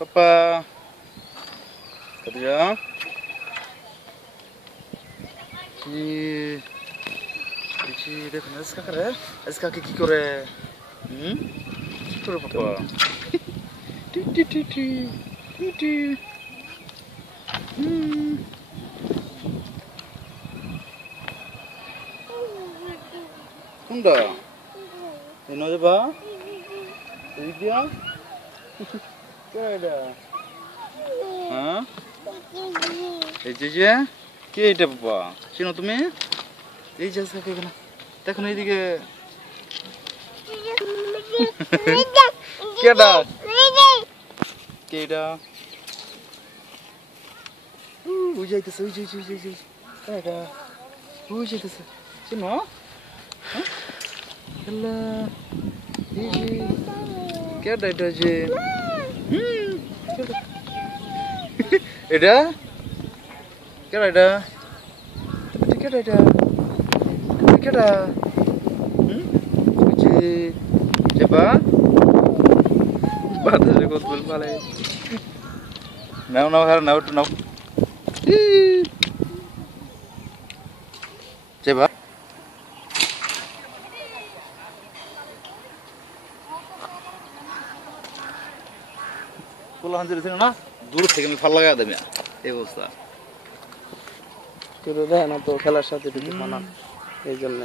Papa. Khadija. দেখুন আজকে কি করে কি করে বাবা কোনটা এনে যাবা এই দিয়া কেডা হ্যাঁ এই যে কে এটা বাবা চিনো তুমি এই যে আজকে কেন দেখুন এইদিকে কেডা কেডা বুঝাইতেছে ওই যে কেডা বুঝাইতেছে চিনো হ্যালো এই যে কেডা এটা যে এটা কেডা এটা কেডা এটা কেডা Coba batasnya kau tuh malah now coba pulang dari sini na dulu sekali fall lagi ada ya bos Kalau dah na to খেলার সাথে ঢুকে মানা এই জন্য